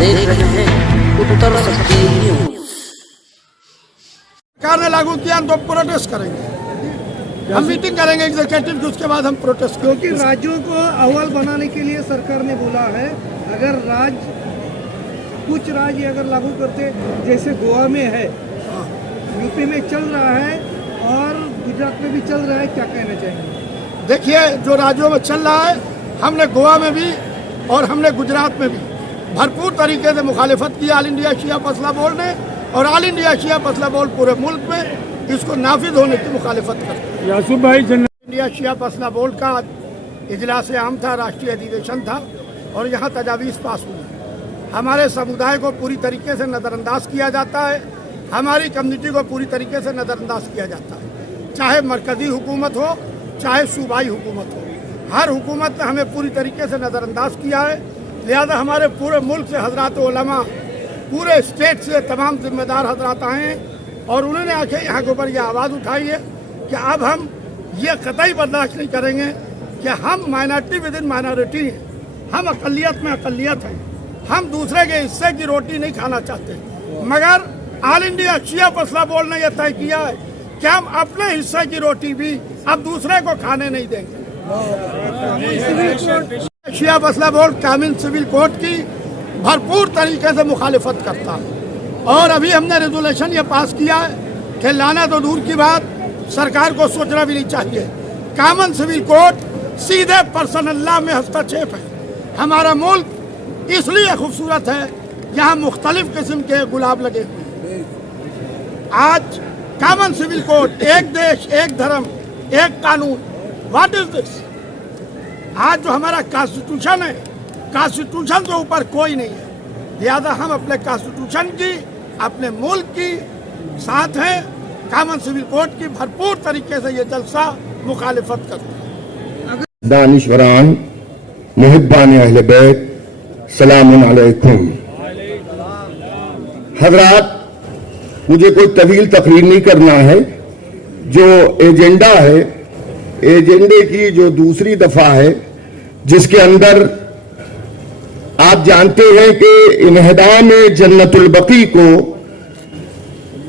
देख रहे हैं उत्तर शक्ति न्यूज। सरकार ने लागू किया तो प्रोटेस्ट करेंगे, हम मीटिंग करेंगे एग्जीक्यूटिव की, उसके बाद हम प्रोटेस्ट करेंगे। क्योंकि राज्यों को अहवाल बनाने के लिए सरकार ने बोला है, अगर कुछ राज्य अगर लागू करते, जैसे गोवा में है, यूपी में चल रहा है और गुजरात में भी चल रहा है, क्या कहना चाहेंगे? देखिए, जो राज्यों में चल रहा है, हमने गोवा में भी और हमने गुजरात में भी भरपूर तरीके से मुखालिफत की ऑल इंडिया शिया फैसला बोर्ड ने, और ऑल इंडिया शिया फैसला बोर्ड पूरे मुल्क में इसको नाफिज होने की मुखालिफत करते हैं। यासूब भाई, इंडिया शिया फैसला बोर्ड का इजलास आम था, राष्ट्रीय अधिवेशन था, और यहाँ तजावीज़ पास हुई। हमारे समुदाय को पूरी तरीके से नज़रअंदाज किया जाता है, हमारी कम्युनिटी को पूरी तरीके से नज़रअंदाज किया जाता है, चाहे मरकज़ी हुकूमत हो चाहे सूबाई हुकूमत हो। हर हुकूमत ने हमें पूरी तरीके से नज़रअंदाज किया है। लिहाजा हमारे पूरे मुल्क से हजरात उलमा, पूरे स्टेट से तमाम जिम्मेदार हजरात आए हैं और उन्होंने आके यहाँ के ऊपर यह आवाज़ उठाई है कि अब हम ये कतई बर्दाश्त नहीं करेंगे कि हम माइनॉरिटी विद इन माइनॉरिटी हैं, हम अकलियत में अकलियत हैं, हम दूसरे के हिस्से की रोटी नहीं खाना चाहते। मगर ऑल इंडिया शिया फैसला बोर्ड ने यह तय किया है कि हम अपने हिस्से की रोटी भी अब दूसरे को खाने नहीं देंगे। शिया फैसला बोर्ड कामिल सिविल कोड की भरपूर तरीके से मुखालिफत करता है, और अभी हमने रेजोल्यूशन ये पास किया है कि लाना तो दूर की बात, सरकार को सोचना भी नहीं चाहिए। कामन सिविल कोड सीधे पर्सनल लॉ में हस्तक्षेप है। हमारा मुल्क इसलिए खूबसूरत है, यहाँ मुख्तलिफ किस्म के गुलाब लगे हुए हैं। आज कामन सिविल कोड, एक देश एक धर्म एक कानून, व्हाट इज दिस? आज जो हमारा कॉन्स्टिट्यूशन है, कॉन्स्टिट्यूशन के ऊपर कोई नहीं है। लिहाजा हम अपने कॉन्स्टिट्यूशन की, अपने मुल्क की साथ हैं, कामन सिविल कोड की भरपूर तरीके से ये जलसा मुखालिफत करते हैं। दानिशवरान मुहिब्बान अहले बैत, सलामुन अलैकुम। हजरात, मुझे कोई तवील तकरीर नहीं करना है। जो एजेंडा है, एजेंडे की जो दूसरी दफा है, जिसके अंदर आप जानते हैं कि इन्हदाम जन्नतुल बकी को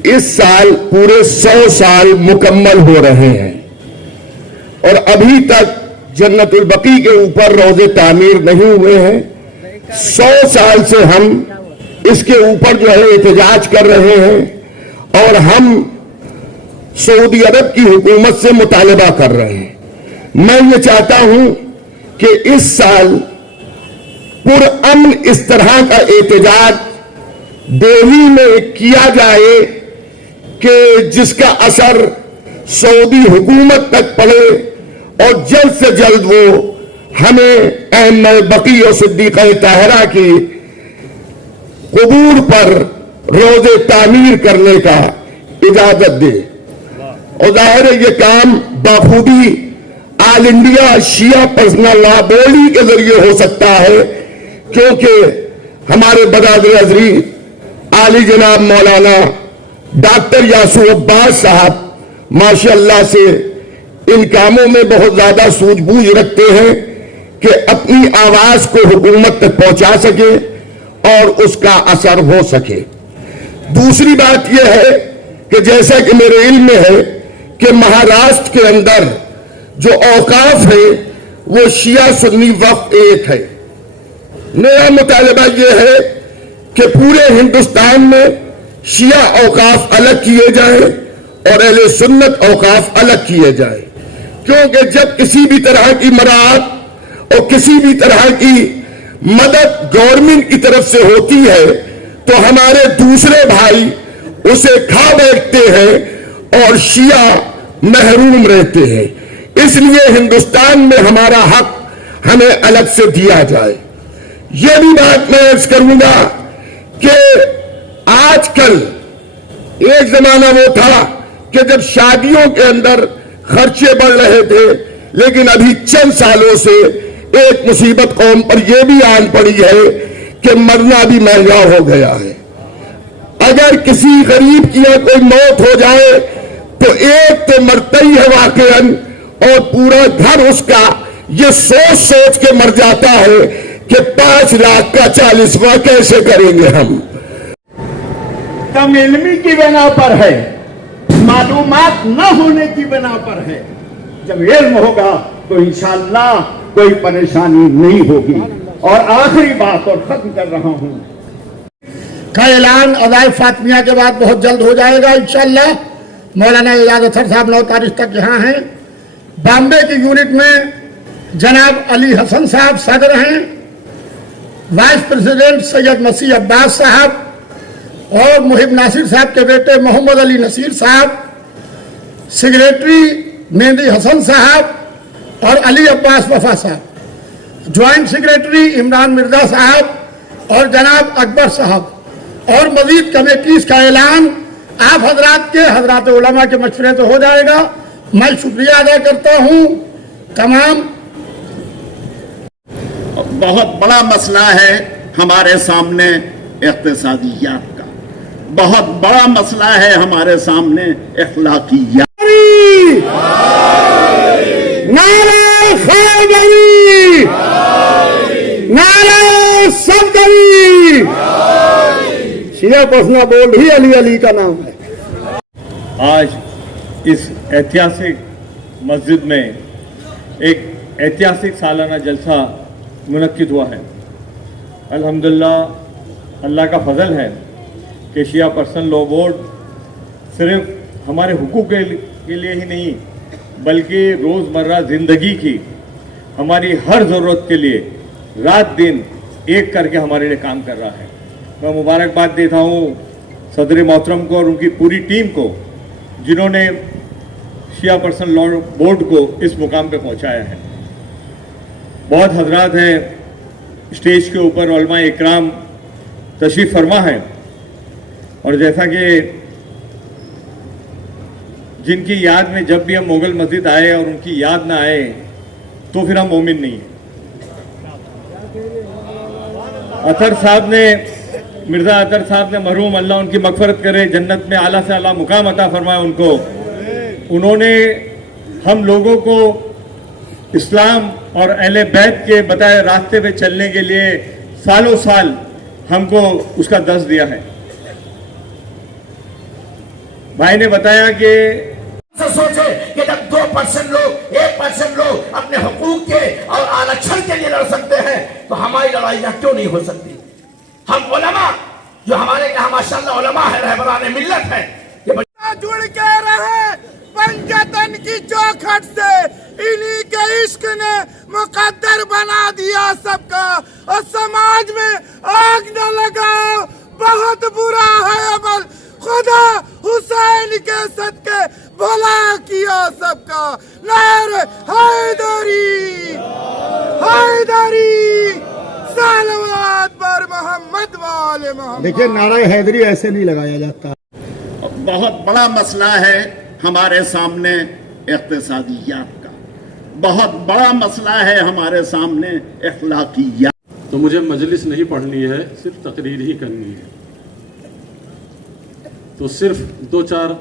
इस साल पूरे 100 साल मुकम्मल हो रहे हैं, और अभी तक जन्नतुल बकी के ऊपर रोजे तामीर नहीं हुए हैं। 100 साल से हम इसके ऊपर जो है एहतजाज कर रहे हैं, और हम सऊदी अरब की हुकूमत से मुतालबा कर रहे हैं। मैं ये चाहता हूं कि इस साल पुरअमन इस तरह का एहतजाज दिल्ली में किया जाए कि जिसका असर सऊदी हुकूमत तक पड़े, और जल्द से जल्द वो हमें अहमद बकी और सिद्दीक़ ताहिरा की कबूर पर रोजे तामीर करने का इजाजत दे। और जाहिर है ये काम बाखूबी ऑल इंडिया शिया पर्सनल लॉ बोर्ड ही के जरिए हो सकता है, क्योंकि हमारे बरादर हजरीत आली जनाब मौलाना डॉक्टर यासूब अब्बास साहब माशाअल्लाह से इन कामों में बहुत ज्यादा सूझबूझ रखते हैं कि अपनी आवाज को हुकूमत तक पहुंचा सके और उसका असर हो सके। दूसरी बात यह है कि जैसा कि मेरे इल्म में है कि महाराष्ट्र के अंदर जो औकाफ है वो शिया सुन्नी वक्फ एक है। मेरा मुतालबा यह है कि पूरे हिंदुस्तान में शिया औकाफ अलग किए जाएं और अहले सुन्नत औकाफ अलग किए जाएं, क्योंकि जब किसी भी तरह की मराहत और किसी भी तरह की मदद गवर्नमेंट की तरफ से होती है तो हमारे दूसरे भाई उसे खा बैठते हैं और शिया महरूम रहते हैं। इसलिए हिंदुस्तान में हमारा हक हमें अलग से दिया जाए। यह भी बात मैं अर्ज करूंगा कि आजकल एक जमाना वो था कि जब शादियों के अंदर खर्चे बढ़ रहे थे, लेकिन अभी चंद सालों से एक मुसीबत कौम पर यह भी आन पड़ी है कि मरना भी महंगा हो गया है। अगर किसी गरीब की कोई मौत हो जाए तो एक तो मरता ही है वाकईन, और पूरा घर उसका ये सोच सोच के मर जाता है कि 5 लाख का 40वां कैसे करेंगे हम। कम इल्मी की बिना पर है, मालूमात न होने की बिना पर है। जब इल्म होगा तो इंशाअल्लाह कोई परेशानी नहीं होगी। और आखिरी बात और खत्म कर रहा हूं का ऐलान अदाए फातिमिया के बाद बहुत जल्द हो जाएगा इंशाअल्लाह। मौलाना एजाज अतर साहब 9 तारीख तक यहाँ हैं। बॉम्बे की यूनिट में जनाब अली हसन साहब सदर हैं, वाइस प्रेसिडेंट सैयद मसीह अब्बास साहब और मुहिब नासिर साहब के बेटे मोहम्मद अली नसीर साहब, सेक्रेटरी मेहंदी हसन साहब और अली अब्बास वफा साहब, ज्वाइंट सेक्रेटरी इमरान मिर्जा साहब और जनाब अकबर साहब। और मजीद कमेटीज का ऐलान आप हजरात के हजरात उलमा के मशवरे से हो जाएगा। मैं शुक्रिया अदा करता हूँ तमाम। बहुत बड़ा मसला है हमारे सामने इख्तिसादियात का, बहुत बड़ा मसला है हमारे सामने अखलाकियात। नारे खैबरी, नारे सफदरी। शिया पर्सनल बोर्ड ही अली अली का नाम है। आज इस ऐतिहासिक मस्जिद में एक ऐतिहासिक सालाना जलसा मुनक्किद हुआ है। अल्हम्दुलिल्लाह अल्लाह का फजल है कि शिया पर्सनल लॉ बोर्ड सिर्फ हमारे हुकूक के लिए ही नहीं बल्कि रोज़मर्रा ज़िंदगी की हमारी हर ज़रूरत के लिए रात दिन एक करके हमारे लिए काम कर रहा है। मैं मुबारकबाद देता हूँ सदर मोहतरम को और उनकी पूरी टीम को जिन्होंने शिया पर्सनल लॉ बोर्ड को इस मुकाम पे पहुँचाया है। बहुत हजरात हैं स्टेज के ऊपर, उलमा इकराम तशरीफ़ फरमा है और जैसा कि जिनकी याद में जब भी हम मुगल मस्जिद आए और उनकी याद ना आए तो फिर हम मोमिन नहीं हैं। अतर साहब ने, मिर्ज़ा अतर साहब ने मरहूम अल्लाह उनकी मग़फ़रत करे, जन्नत में आला से आला मुकाम अता फरमाए उनको। उन्होंने हम लोगों को इस्लाम और अहले बैत के बताए रास्ते पे चलने के लिए सालों साल हमको उसका दर्स दिया है। भाई ने बताया कि सोचे कि जब 2% लोग 1% लोग अपने हुकूक के और आरक्षण के लिए लड़ सकते हैं तो हमारी लड़ाइयां क्यों नहीं हो सकती। हम उलमा जो हमारे यहाँ माशाअल्लाह उलमा है, रहबरान मिल्लत है, जुड़ के रहे पंजतन की चौखट से, इन्हीं के इश्क ने मुकद्दर बना दिया सबका। और समाज में आग न लगाओ, बहुत बुरा है अमल, खुदा हुसैन के सदके भला किया सबका। नारे हैदरी हैदरी, सलवात पर मोहम्मद वाले मोहम्मद। देखिए नारा हैदरी ऐसे नहीं लगाया जाता। बहुत बड़ा मसला है हमारे सामने इख्तिसादियात का, बहुत बड़ा मसला है हमारे सामने अखलाकियात। तो मुझे मजलिस नहीं पढ़नी है, सिर्फ तकरीर ही करनी है। तो सिर्फ 2-4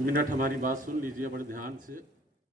मिनट हमारी बात सुन लीजिए बड़े ध्यान से।